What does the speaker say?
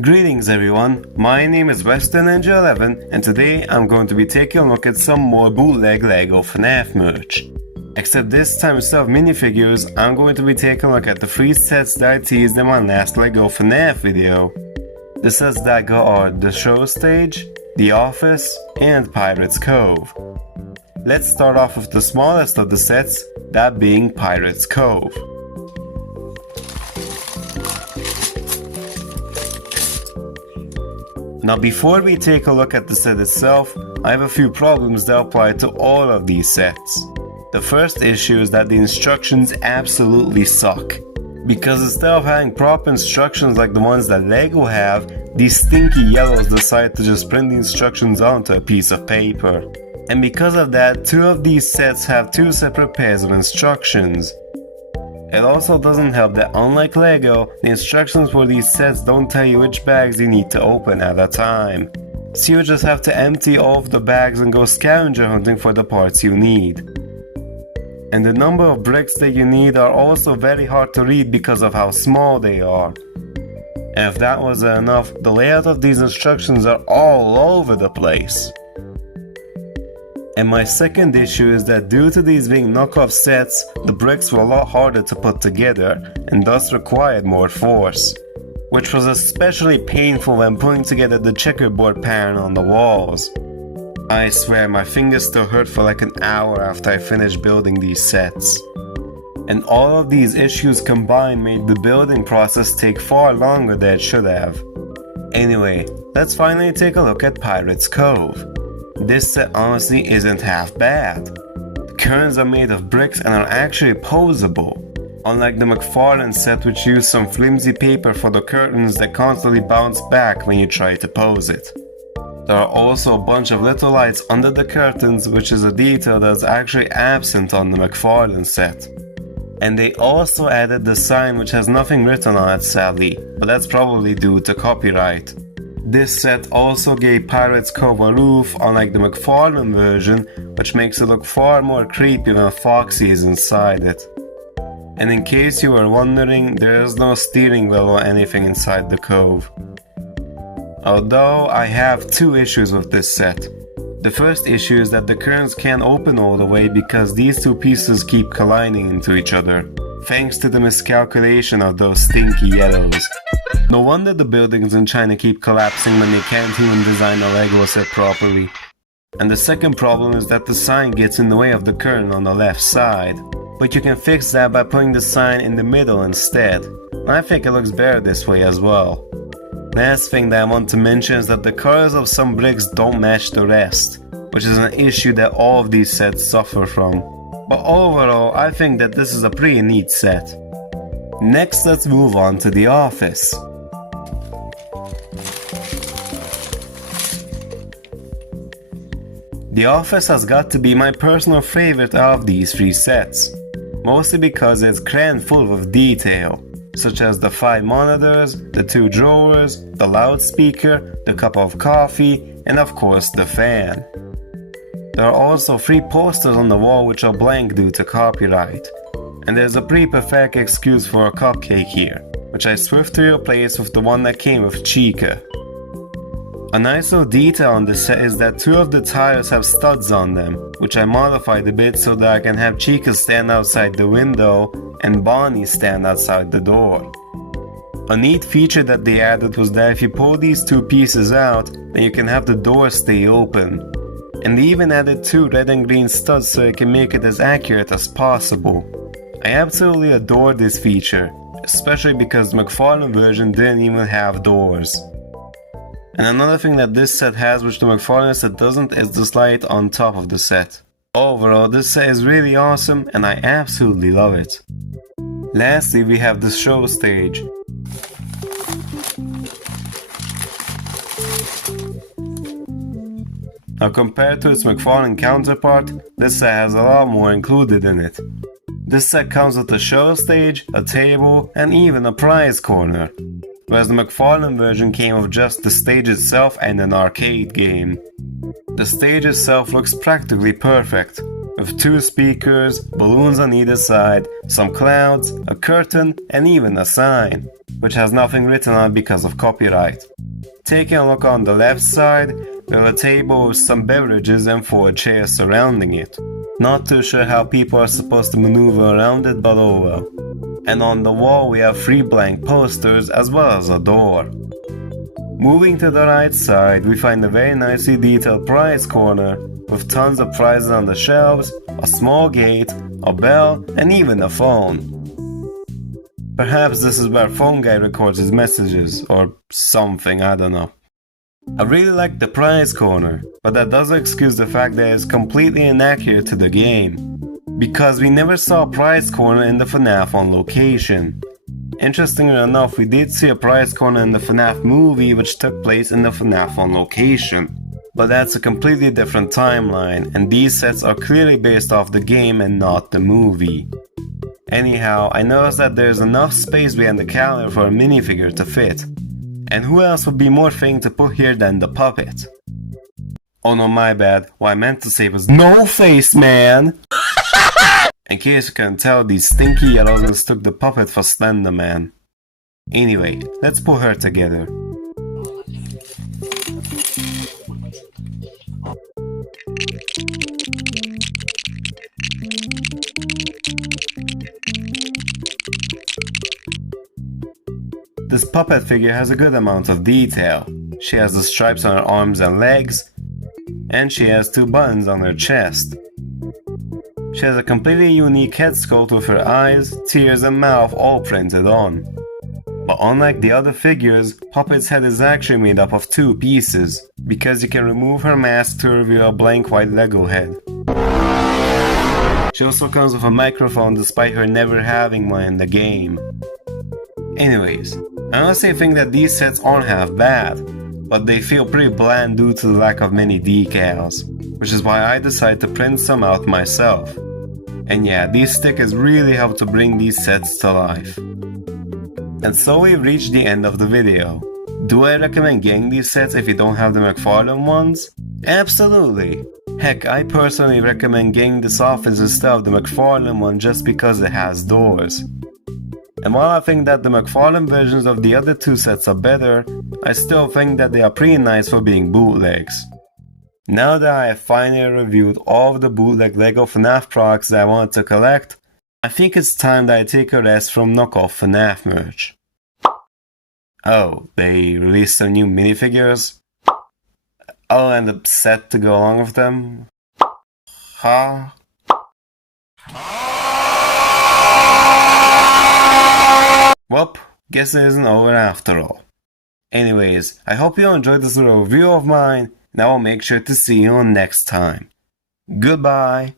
Greetings everyone, my name is Western Ninja 11 and today I'm going to be taking a look at some more bootleg LEGO Fnaf merch. Except this time instead of minifigures, I'm going to be taking a look at the 3 sets that I teased in my last LEGO Fnaf video. The sets that go are the show stage, the office, and Pirates Cove. Let's start off with the smallest of the sets, that being Pirates Cove. Now before we take a look at the set itself, I have a few problems that apply to all of these sets. The first issue is that the instructions absolutely suck. Because instead of having proper instructions like the ones that LEGO have, these stinky yellows decide to just print the instructions onto a piece of paper. And because of that, 2 of these sets have 2 separate pairs of instructions. It also doesn't help that unlike LEGO, the instructions for these sets don't tell you which bags you need to open at a time. So you just have to empty all of the bags and go scavenger hunting for the parts you need. And the number of bricks that you need are also very hard to read because of how small they are. And if that wasn't enough, the layout of these instructions are all over the place. And my second issue is that due to these being knockoff sets, the bricks were a lot harder to put together and thus required more force, which was especially painful when putting together the checkerboard pattern on the walls. I swear my fingers still hurt for like an hour after I finished building these sets. And all of these issues combined made the building process take far longer than it should have. Anyway, let's finally take a look at Pirates Cove. This set honestly isn't half bad. The curtains are made of bricks and are actually posable, unlike the Mcfarlane set which used some flimsy paper for the curtains that constantly bounce back when you try to pose it. There are also a bunch of little lights under the curtains, which is a detail that is actually absent on the Mcfarlane set. And they also added the sign which has nothing written on it sadly, but that's probably due to copyright. This set also gave Pirates Cove a roof, unlike the Mcfarlane version, which makes it look far more creepy when Foxy is inside it. And in case you were wondering, there is no steering wheel or anything inside the Cove. Although I have 2 issues with this set. The first issue is that the curtains can't open all the way because these 2 pieces keep colliding into each other, thanks to the miscalculation of those stinky yellows. No wonder the buildings in China keep collapsing when they can't even design a LEGO set properly. And the second problem is that the sign gets in the way of the curtain on the left side. But you can fix that by putting the sign in the middle instead. And I think it looks better this way as well. Last thing that I want to mention is that the colors of some bricks don't match the rest, which is an issue that all of these sets suffer from. But overall, I think that this is a pretty neat set. Next, let's move on to the office. The office has got to be my personal favorite out of these 3 sets, mostly because it's crammed full of detail, such as the 5 monitors, the 2 drawers, the loudspeaker, the cup of coffee, and of course the fan. There are also 3 posters on the wall which are blank due to copyright, and there's a pretty pathetic excuse for a cupcake here, which I swiftly replaced with the one that came with Chica. A nice little detail on this set is that 2 of the tires have studs on them, which I modified a bit so that I can have Chica stand outside the window and Bonnie stand outside the door. A neat feature that they added was that if you pull these 2 pieces out, then you can have the door stay open. And they even added 2 red and green studs so it can make it as accurate as possible. I absolutely adore this feature, especially because the Mcfarlane version didn't even have doors. And another thing that this set has which the Mcfarlane set doesn't is the slide on top of the set. Overall, this set is really awesome and I absolutely love it. Lastly, we have the show stage. Now compared to its Mcfarlane counterpart, this set has a lot more included in it. This set comes with a show stage, a table, and even a prize corner. Whereas the Mcfarlane version came with just the stage itself and an arcade game. The stage itself looks practically perfect, with 2 speakers, balloons on either side, some clouds, a curtain, and even a sign. which has nothing written on it because of copyright. Taking a look on the left side, we have a table with some beverages and 4 chairs surrounding it. Not too sure how people are supposed to maneuver around it, but oh well. And on the wall we have 3 blank posters as well as a door. Moving to the right side, we find a very nicely detailed prize corner with tons of prizes on the shelves, a small gate, a bell, and even a phone. Perhaps this is where Phone Guy records his messages, or something, I don't know. I really like the prize corner, but that doesn't excuse the fact that it's completely inaccurate to the game, because we never saw a prize corner in the Fnaf on location. Interestingly enough, we did see a prize corner in the Fnaf movie which took place in the Fnaf on location. But that's a completely different timeline, and these sets are clearly based off the game and not the movie. Anyhow, I noticed that there's enough space behind the calendar for a minifigure to fit. And who else would be more fitting to put here than the puppet? Oh no, my bad, what I meant to say was no face, man! In case you couldn't tell, these stinky yellows mistook the puppet for Slender Man. Anyway, let's put her together. This puppet figure has a good amount of detail. She has the stripes on her arms and legs, and she has 2 buttons on her chest. She has a completely unique head sculpt with her eyes, tears and mouth all printed on. But unlike the other figures, Puppet's head is actually made up of 2 pieces, because you can remove her mask to reveal a blank white Lego head. She also comes with a microphone despite her never having one in the game. Anyways, I honestly think that these sets aren't half bad, but they feel pretty bland due to the lack of many decals, which is why I decided to print some out myself. And yeah, these stickers really help to bring these sets to life. And so we've reached the end of the video. Do I recommend getting these sets if you don't have the Mcfarlane ones? Absolutely! Heck, I personally recommend getting this office instead of the Mcfarlane one just because it has doors. And while I think that the Mcfarlane versions of the other 2 sets are better, I still think that they are pretty nice for being bootlegs. Now that I have finally reviewed all of the bootleg LEGO FNAF products that I wanted to collect, I think it's time that I take a rest from knockoff FNAF merch. Oh, they released some new minifigures? Oh, and a set to go along with them? Huh? Well, guess it isn't over after all. Anyways, I hope you enjoyed this little review of mine, and I will make sure to see you next time. Goodbye!